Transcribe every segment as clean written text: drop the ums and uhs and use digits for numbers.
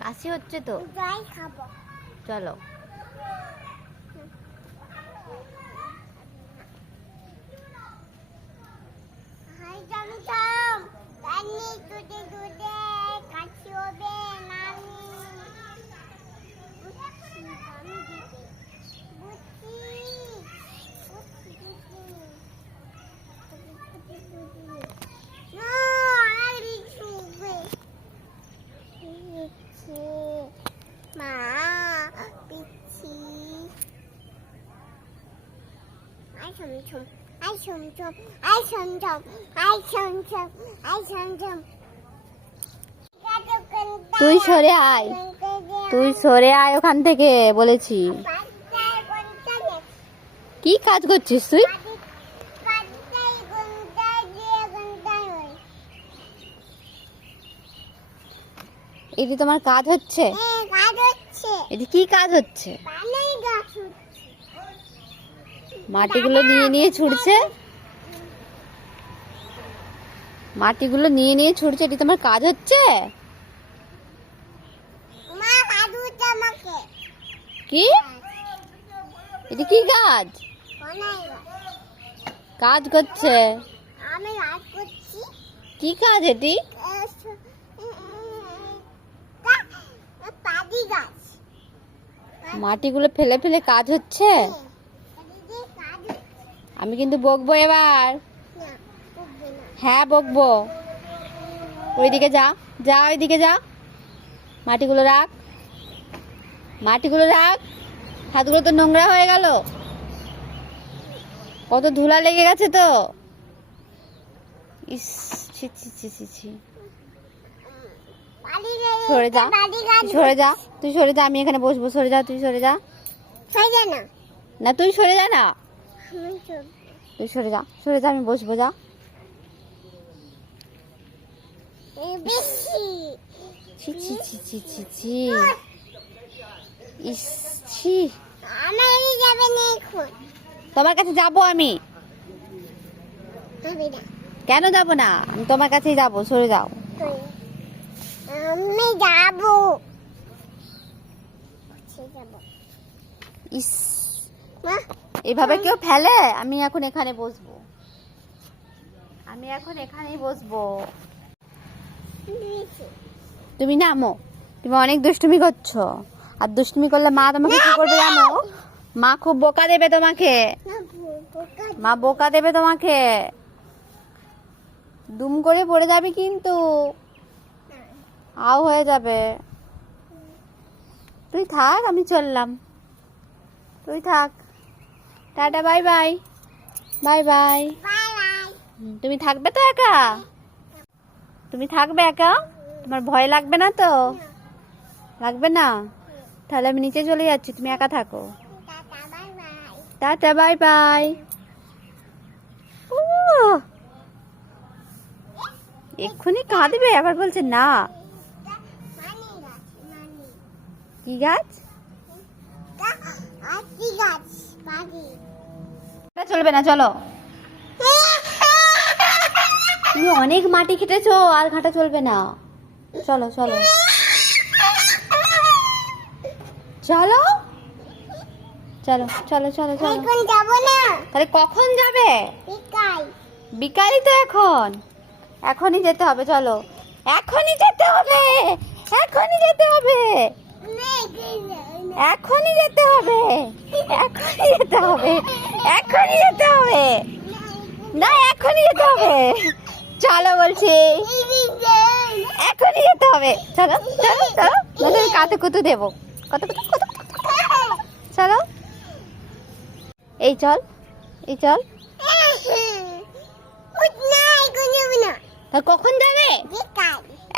কাশি হচ্ছে তো, চলো। তুই সরে আয়, তুই সরে আয় ওখান থেকে বলেছি। কি কাজ করছিস তুই? এটি তোমার কাজ হচ্ছে? এটি কি কাজ হচ্ছে? মাটিগুলো নিয়ে নিয়ে ছুটছে, মাটিগুলো নিয়ে নিয়ে ছুটছে, এটি তোমার কাজ হচ্ছে? কি এটি কি কাজ? কাজ করছে? কি কাজ এটি? মাটিগুলো ফেলে ফেলে কাজ হচ্ছে। আমি কিন্তু বকবো এবার। হ্যাঁ বকবো। ওইদিকে যা, যা ওইদিকে যা, মাটিগুলো রাখ, মাটিগুলো রাখ। হাতগুলো তো নোংরা হয়ে গেল, কত ধুলা লেগে গেছে তো। ইস, ছি ছি ছি ছি ছি। সরে যা, সরে যা, তুই সরে যা, আমি এখানে বসবো। সরে যা, তুই সরে যা। না তুই সরে যা না, তুই সরে যা, সরে যা, আমি বসবো। যা। ছি ছি ছি ছি ছি ছি। ইস ছি। তোমার কাছে যাবো আমি। কেন যাবো না? আমি তোমার কাছেই যাবো। সরে যাও। আমি যাবো। ইস, এভাবে কেউ ফেলে? আমি এখন এখানে বসবো, আমি এখন এখানেই বসবো। তুমি নামো, তুমি অনেক দুষ্টুমি করছো। আর দুষ্টুমি করলে মা তোমাকে কি করবে জানো? মা খুব বোকা দেবে তোমাকে, মা বোকা দেবে তোমাকে। দুম করে পড়ে যাবে কিন্তু, আও হয়ে যাবে। তুই থাক, আমি চললাম। তুই থাক, tata, bye bye, bye bye. তুমি থাকবে তো একা? তুমি থাকবে একা? তোমার ভয় লাগবে না তো? লাগবে না? তাহলে আমি নিচে চলে যাচ্ছি, তুমি একা থাকো। Tata, bye bye. এক্ষুনি কাঁদবে, আবার বলছে না। কি গাছ? চলবে না, চলো। তুমি অনেক মাটি খেটেছো, আর ঘাটা চলবে না। চলো চলো চলো চলো চলো চলো চলো। তাহলে কখন যাবে? বিকালই তো এখন, এখনই যেতে হবে। চলো, এখনই যেতে হবে, এখনই যেতে হবে, এখনই যেতে হবে, এখনই যেতে হবে, এখনই যেতে হবে। না, এখনই যেতে হবে। চলো বলছি, এখনই যেতে হবে। চলো চলো চলো, নইলে কাতে কুতু দেবো। কত কত কত, চলো। এই চল, এই চল। তা কখন যাবে?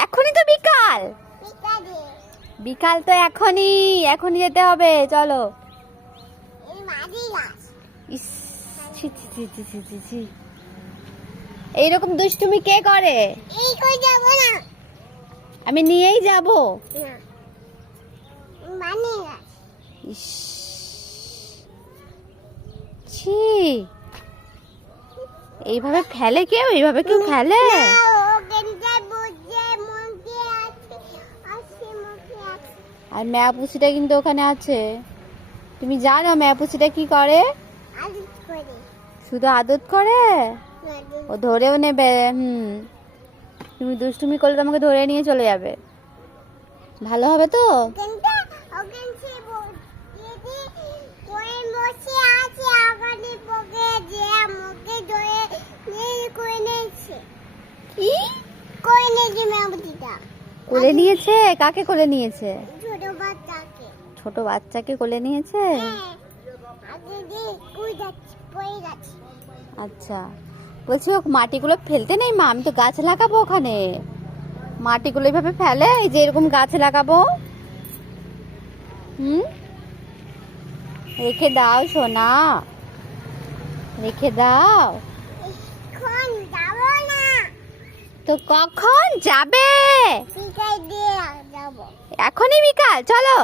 এখনই তো বিকাল, বিকাল তো এখনই, এখনই যেতে হবে। চলো। ইস, ছি ছি ছি ছি ছি ছি ছি। এইরকম দুষ্টুমি কে করে? আমি নিয়েই যাবো। ইস, ছি, এইভাবে ফেলে কেউ? এইভাবে কেউ ফেলে? আর ম্যা পুষিটা কিন্তু ওখানে আছে। তুমি জানো ম্যা পুষিটা কি করে? শুধু আদর করে? ও ধরেও নেবে। তুমি দুষ্টুমি করলে তোমাকে ধরে নিয়ে চলে যাবে। ভালো হবে তো? কি কোলে নিয়েছে? কাকে কোলে নিয়েছে? ছোট বাচ্চাকে কোলে নিয়েছে। আচ্ছা, বলছি ও মাটিগুলো ফেলতে নেই মা, আমি তো গাছ লাগাবো ওখানে। মাটিগুলো এইভাবে ফেলে? এই যে এরকম গাছ লাগাবো। রেখে দাও সোনা, রেখে দাও। তো কখন যাবে? এখনই বিকাল? চলো।